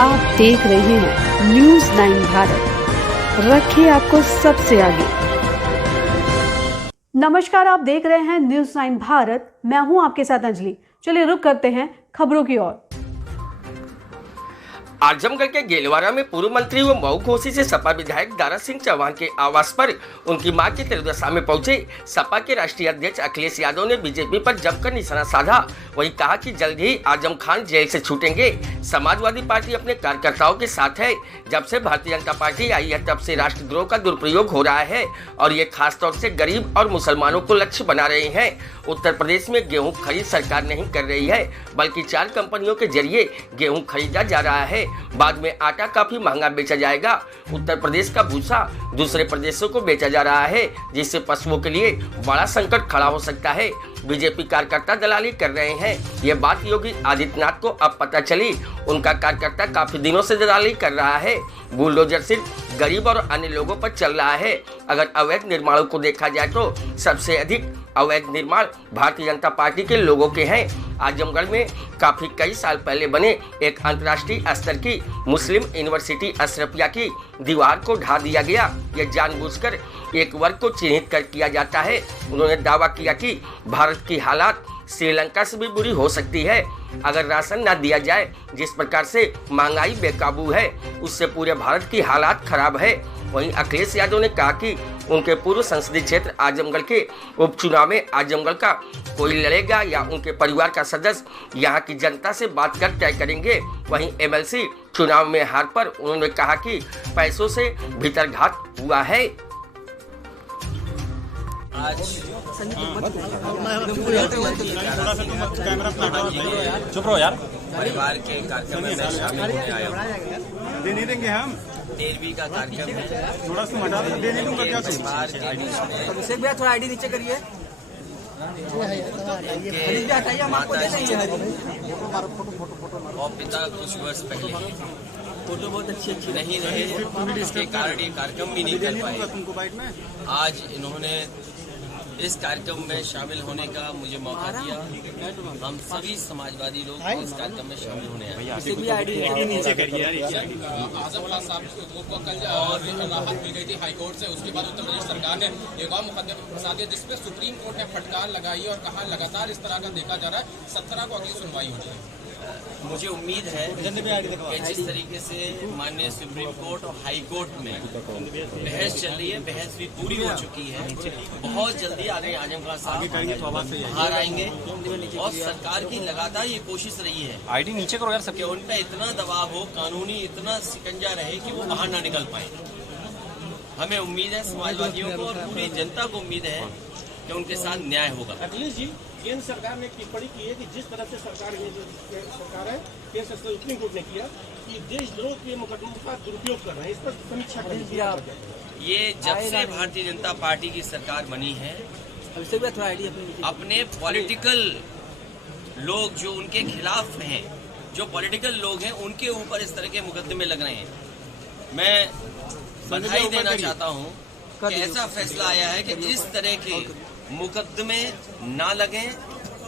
आप देख रहे हैं न्यूज़ 9 भारत, रखिए आपको सबसे आगे। नमस्कार, आप देख रहे हैं न्यूज़ 9 भारत, मैं हूं आपके साथ अंजलि। चलिए रुक करते हैं खबरों की ओर। आजमगढ़ के गेलवारा में पूर्व मंत्री व मऊ कोसी से सपा विधायक दारा सिंह चौहान के आवास पर उनकी मां की तिरुदशा में पहुंचे सपा के राष्ट्रीय अध्यक्ष अखिलेश यादव ने बीजेपी पर जमकर निशाना साधा। वहीं कहा कि जल्द ही आजम खान जेल से छूटेंगे। समाजवादी पार्टी अपने कार्यकर्ताओं के साथ है। जब से भारतीय जनता पार्टी आई है तब से राष्ट्रद्रोह का दुरुपयोग हो रहा है और ये खासतौर से गरीब और मुसलमानों को लक्ष्य बना रहे हैं। उत्तर प्रदेश में गेहूं खरीद सरकार नहीं कर रही है, बल्कि 4 कंपनियों के जरिए गेहूं खरीदा जा रहा है। बाद में आटा काफी महंगा बेचा जाएगा। उत्तर प्रदेश का भूसा दूसरे प्रदेशों को बेचा जा रहा है, जिससे पशुओं के लिए बड़ा संकट खड़ा हो सकता है। बीजेपी कार्यकर्ता दलाली कर रहे हैं। ये बात योगी आदित्यनाथ को अब पता चली। उनका कार्यकर्ता काफी दिनों से दलाली कर रहा है। बुलडोजर सिर्फ गरीब और अन्य लोगों पर चल रहा है। अगर अवैध निर्माणों को देखा जाए तो सबसे अधिक अवैध निर्माण भारतीय जनता पार्टी के लोगों के हैं। आजमगढ़ में काफी कई साल पहले बने एक अंतर्राष्ट्रीय स्तर की मुस्लिम यूनिवर्सिटी अशरफिया की दीवार को ढा दिया गया। यह जानबूझकर एक वर्ग को चिन्हित कर किया जाता है। उन्होंने दावा किया कि भारत की हालात श्रीलंका से भी बुरी हो सकती है अगर राशन न दिया जाए। जिस प्रकार से महंगाई बेकाबू है, उससे पूरे भारत की हालात खराब है। वहीं अखिलेश यादव ने कहा कि उनके पूर्व संसदीय क्षेत्र आजमगढ़ के उपचुनाव में आजमगढ़ का कोई लड़ेगा या उनके परिवार का सदस्य यहाँ की जनता से बात कर तय करेंगे। वहीं एमएलसी चुनाव में हार पर उन्होंने कहा कि पैसों से भीतरघात हुआ है। आज चुप रहो यार। परिवार के कार्यक्रम में मैं शामिल होने आया हूँ। दे नहीं देंगे हम। 13वीं का कार्यक्रम है। थोड़ा सा हटा दो, दे नहीं दूंगा क्या? परिवार के बीच में से भी थोड़ा आईडी नीचे करिए। और पिता कुछ वर्ष पहले फोटो बहुत अच्छी नहीं रहे, इसके कारण ये कार्यक्रम भी नहीं कर पाए। आज इन्होंने इस कार्यक्रम में शामिल होने का मुझे मौका दिया। हम सभी समाजवादी लोग इस कार्यक्रम में शामिल होने आए। और राहत मिल गई थी हाईकोर्ट से, उसके बाद उत्तर प्रदेश सरकार ने एक और मुकदमे पर फंसा दिया, जिसपे सुप्रीम कोर्ट ने फटकार लगाई और कहा लगातार इस तरह का देखा जा रहा है, 17 को अगली सुनवाई होनी है। मुझे उम्मीद है कि जिस तरीके से माननीय सुप्रीम कोर्ट और हाई कोर्ट में बहस चल रही है, बहस भी पूरी हो चुकी है। बहुत जल्दी आगे आजम खान साहब बाहर आएंगे और सरकार की लगातार ये कोशिश रही है आईडी नीचे करो यार कि उन पर इतना दबाव हो, कानूनी इतना शिकंजा रहे कि वो बाहर ना निकल पाए। हमें उम्मीद है, समाजवादियों को और पूरी जनता को उम्मीद है कि उनके साथ न्याय होगा। अखिलेश जी, केंद्र सरकार ने टिप्पणी की है कि जिस तरह से सरकार है, केंद्र सुप्रीम कोर्ट ने किया कि देशद्रोह के मुकदमों का दुरुपयोग कर रहे हैं, इस पर समीक्षा करें। ये जब से भारतीय जनता पार्टी की सरकार बनी है, अपने पॉलिटिकल लोग जो उनके खिलाफ हैं, जो पॉलिटिकल लोग हैं, उनके ऊपर इस तरह के मुकदमे लग रहे हैं। मैं बधाई देना चाहता हूँ कि ऐसा फैसला आया है कि इस तरह के मुकदमे ना लगें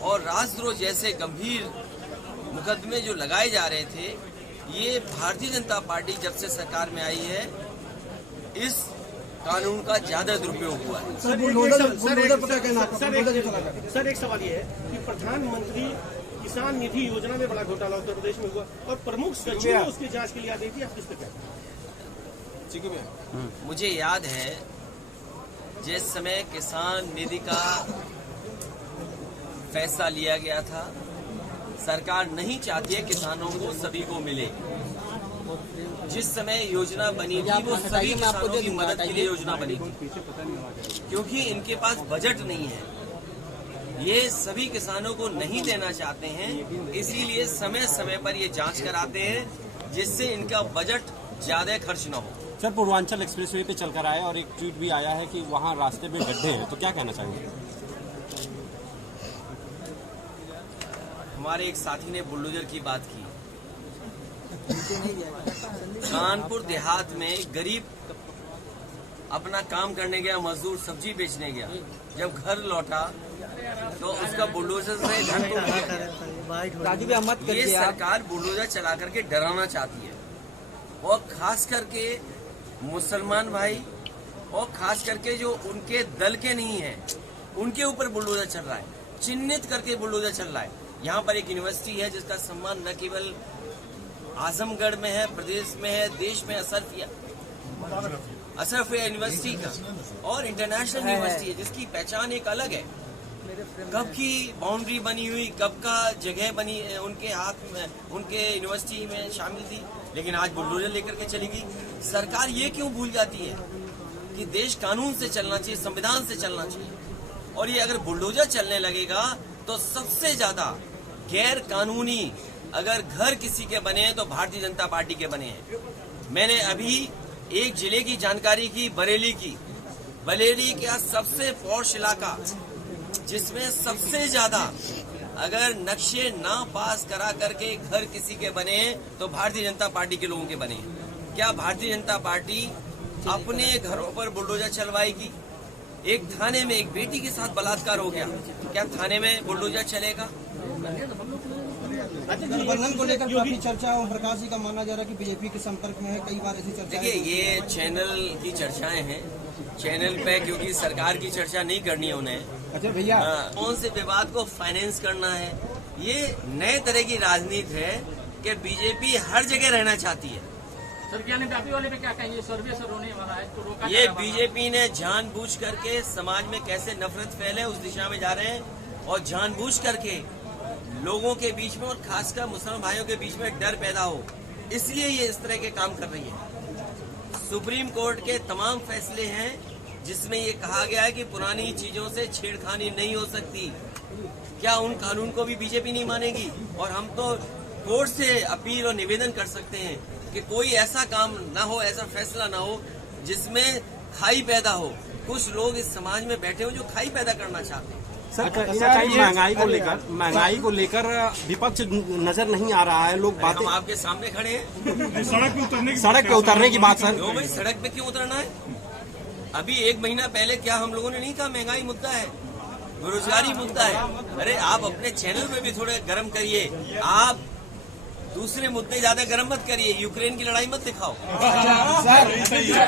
और राष्ट्रद्रोह जैसे गंभीर मुकदमे जो लगाए जा रहे थे, ये भारतीय जनता पार्टी जब से सरकार में आई है, इस कानून का ज्यादा दुरुपयोग हुआ है। सर एक सवाल ये है कि प्रधानमंत्री किसान निधि योजना में बड़ा घोटाला उत्तर प्रदेश में हुआ और प्रमुख सचिव उसकी जांच के लिए आदेश दिया, आप किस पे क्या? मुझे याद है जिस समय किसान निधि का फैसला लिया गया था, सरकार नहीं चाहती है किसानों को सभी को मिले। जिस समय योजना बनी थी वो सभी किसानों की मदद के लिए योजना बनी थी, क्योंकि इनके पास बजट नहीं है। ये सभी किसानों को नहीं देना चाहते हैं, इसीलिए समय समय पर ये जांच कराते हैं जिससे इनका बजट ज्यादा खर्च न हो। सर, पूर्वांचल एक्सप्रेसवे पे चलकर आए और एक ट्वीट भी आया है कि वहाँ रास्ते में गड्ढे हैं, तो क्या कहना चाहेंगे? हमारे एक साथी ने बुलडोजर की बात की। कानपुर देहात में गरीब अपना काम करने गया, मजदूर सब्जी बेचने गया, जब घर लौटा तो उसका बुलडोजर से घर को राजू भैया मत ये करिए आप। सरकार बुलडोजर चला करके डराना चाहती है, और खास करके मुसलमान भाई, और खास करके जो उनके दल के नहीं है उनके ऊपर बुलडोजर चल रहा है, चिन्हित करके बुलडोजर चल रहा है। यहाँ पर एक यूनिवर्सिटी है जिसका सम्मान न केवल आजमगढ़ में है, प्रदेश में है, देश में अशरफिया यूनिवर्सिटी का, और इंटरनेशनल यूनिवर्सिटी है जिसकी पहचान एक अलग है। कब की बाउंड्री बनी हुई, कब का जगह बनी उनके हाथ में, उनके यूनिवर्सिटी में शामिल थी, लेकिन आज बुलडोजर लेकर के चलेगी। सरकार ये क्यों भूल जाती है कि देश कानून से चलना चाहिए, संविधान से चलना चाहिए, और ये अगर बुलडोजर चलने लगेगा तो सबसे ज्यादा गैर कानूनी अगर घर किसी के बने हैं तो भारतीय जनता पार्टी के बने हैं। मैंने अभी एक जिले की जानकारी की, बरेली का सबसे पॉश इलाका जिसमें सबसे ज्यादा अगर नक्शे ना पास करा करके घर किसी के बने हैं तो भारतीय जनता पार्टी के लोगों के बने हैं। क्या भारतीय जनता पार्टी अपने घरों पर बुलडोजर चलवाएगी? एक थाने में एक बेटी के साथ बलात्कार हो गया, क्या थाने में बुलडोजर चलेगा? गठबंधन को लेकर काफी चर्चा, ओम प्रकाश जी का माना जा रहा है कि बीजेपी के संपर्क में है, कई बार ऐसी चर्चा। देखिए, ये चैनल की चर्चाएं हैं, चैनल पे क्योंकि सरकार की चर्चा नहीं करनी है उन्हें। अच्छा भैया, कौन से विवाद को फाइनेंस करना है, ये नए तरह की राजनीति है कि बीजेपी हर जगह रहना चाहती है। सर व्यापी वाले पे क्या कहेंगे? सर्वे सर होने वाला है तो रोका ये बीजेपी ने जानबूझ करके समाज में कैसे नफरत फैले उस दिशा में जा रहे हैं, और जानबूझ करके लोगों के बीच में और खासकर मुसलमान भाइयों के बीच में डर पैदा हो, इसलिए ये इस तरह के काम कर रही है। सुप्रीम कोर्ट के तमाम फैसले हैं जिसमें ये कहा गया है कि पुरानी चीजों से छेड़खानी नहीं हो सकती। क्या उन कानून को भी बीजेपी नहीं मानेगी? और हम तो कोर्ट से अपील और निवेदन कर सकते हैं कि कोई ऐसा काम ना हो, ऐसा फैसला ना हो जिसमें खाई पैदा हो। कुछ लोग इस समाज में बैठे हो जो खाई पैदा करना चाहते हैं। महंगाई को लेकर विपक्ष नजर नहीं आ रहा है, लोग बातें, हम आपके सामने खड़े हैं। सड़क पे उतरने की बात सर, क्यों भाई, सड़क पे क्यों उतरना है? अभी एक महीना पहले क्या हम लोगों ने नहीं कहा महंगाई मुद्दा है, बेरोजगारी मुद्दा है? अरे आप अपने चैनल में भी थोड़े गर्म करिए, आप दूसरे मुद्दे ज्यादा गर्म मत करिए। यूक्रेन की लड़ाई मत दिखाओ।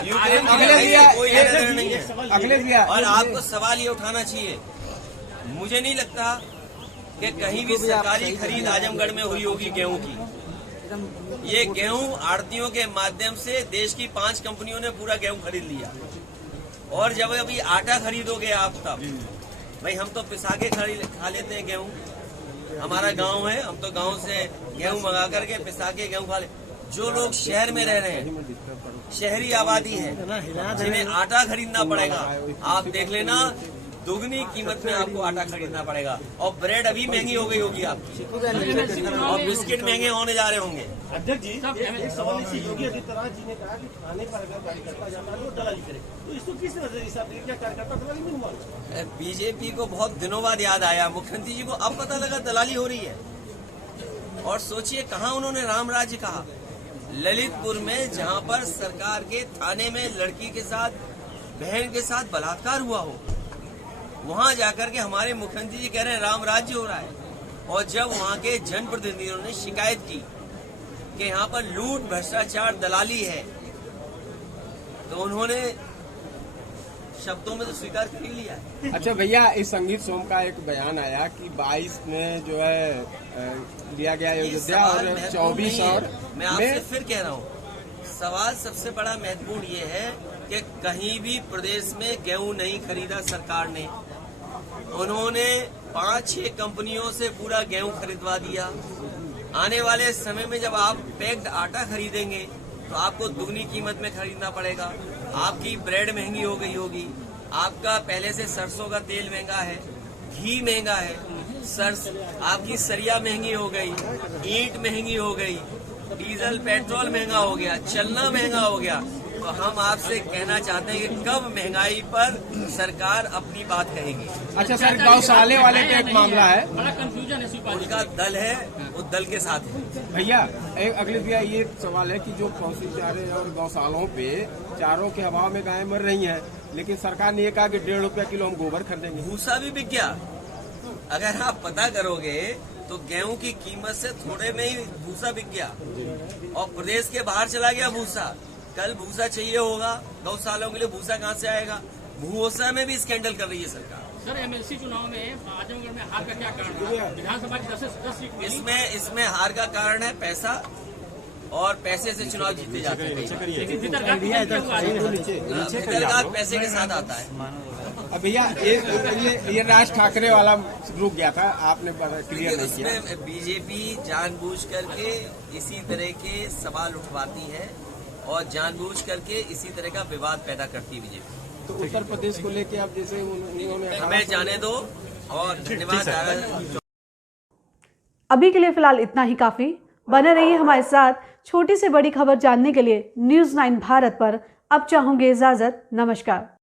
यूक्रेन की लड़ाई से कोई लेना देना नहीं है, और आपको सवाल ये उठाना चाहिए। मुझे नहीं लगता कि कहीं भी सरकारी खरीद आजमगढ़ में हुई होगी गेहूं की। ये गेहूं आड़तियों के माध्यम से देश की 5 कंपनियों ने पूरा गेहूं खरीद लिया, और जब अभी आटा खरीदोगे आप तब भाई, हम तो पिसा के खा लेते हैं गेहूं, हमारा गांव है, हम तो गांव से गेहूं मंगा करके पिसा के गेहूं खा ले। जो लोग शहर में रह रहे हैं, शहरी आबादी है, जिन्हें आटा खरीदना पड़ेगा, आप देख लेना दुगनी कीमत में आपको आटा खरीदना पड़ेगा, और ब्रेड अभी महंगी हो गई होगी आपकी, और बिस्किट महंगे होने जा रहे होंगे। अध्यक्ष जी, एक सवाल इसी योगी आदित्यनाथ जी ने कहा कि थाने पर अगर कार्यकर्ता जाता है तो दलाली करे, तो इसको किस नजरिए से आप देखिए? क्या कार्यकर्ता दलाली नहीं हुआ? बीजेपी को बहुत दिनों बाद याद आया, मुख्यमंत्री जी को अब पता लगा दलाली हो रही है। और सोचिए कहाँ उन्होंने राम राज्य कहा, ललितपुर में, जहाँ पर सरकार के थाने में लड़की के साथ, बहन के साथ बलात्कार हुआ हो, वहां जाकर के हमारे मुख्यमंत्री जी कह रहे हैं राम राज्य हो रहा है। और जब वहां के जनप्रतिनिधियों ने शिकायत की कि यहाँ पर लूट, भ्रष्टाचार, दलाली है, तो उन्होंने शब्दों में तो स्वीकार कर ही लिया है। अच्छा भैया, इस संगीत सोम का एक बयान आया कि 22 में जो है लिया गया अयोध्या, और 24 और मैं आपसे फिर कह रहा हूँ, सवाल सबसे बड़ा महत्वपूर्ण ये है कि कहीं भी प्रदेश में गेहूं नहीं खरीदा सरकार ने। उन्होंने 5-6 कंपनियों से पूरा गेहूं खरीदवा दिया। आने वाले समय में जब आप पैक्ड आटा खरीदेंगे तो आपको दुगनी कीमत में खरीदना पड़ेगा। आपकी ब्रेड महंगी हो गई होगी, आपका पहले से सरसों का तेल महंगा है, घी महंगा है, आपकी सरिया महंगी हो गई, ईंट महंगी हो गई, डीजल पेट्रोल महंगा हो गया, चलना महंगा हो गया। तो हम आपसे कहना चाहते हैं कि कब महंगाई पर सरकार अपनी बात कहेगी। अच्छा सर, गौशाले वाले का एक मामला है, बड़ा कंफ्यूजन है, उनका दल है, वो दल के साथ है। भैया एक अगले भैया ये सवाल है कि जो पशु चारे और गौशालों पे चारों के हवा में गायें मर रही हैं, लेकिन सरकार ने ये कहा कि 1.5 रुपया किलो हम गोबर खरीदेंगे। भूसा भी बिक गया। अगर आप पता करोगे तो गेहूं की कीमत से थोड़े में ही भूसा बिक गया और प्रदेश के बाहर चला गया भूसा। कल भूसा चाहिए होगा, गौशालाओं के लिए भूसा कहाँ से आएगा? भूसा में भी स्कैंडल कर रही है सरकार। सर एमएलसी चुनाव में आजमगढ़ में हार का क्या कारण है? विधानसभा की 10 सीट मिली। इसमें हार का कारण है पैसा, और पैसे से चुनाव जीते जाते हैं। लेकिन भीतरघात पैसे के साथ आता है। अब भैया ये राज ठाकरे वाला रुक गया था, आपने क्लियर नहीं किया। इसमें बीजेपी जानबूझ करके इसी तरह के सवाल उठवाती है और जानबूझ करके इसी तरह का विवाद पैदा करती है बीजेपी। तो उत्तर प्रदेश को लेके आप जैसे उन्होंने हमें जाने दो और धन्यवाद। अभी के लिए फिलहाल इतना ही काफी। बने रहिए हमारे साथ। छोटी से बड़ी खबर जानने के लिए न्यूज़ 9 भारत पर अब चाहूंगी इजाजत। नमस्कार।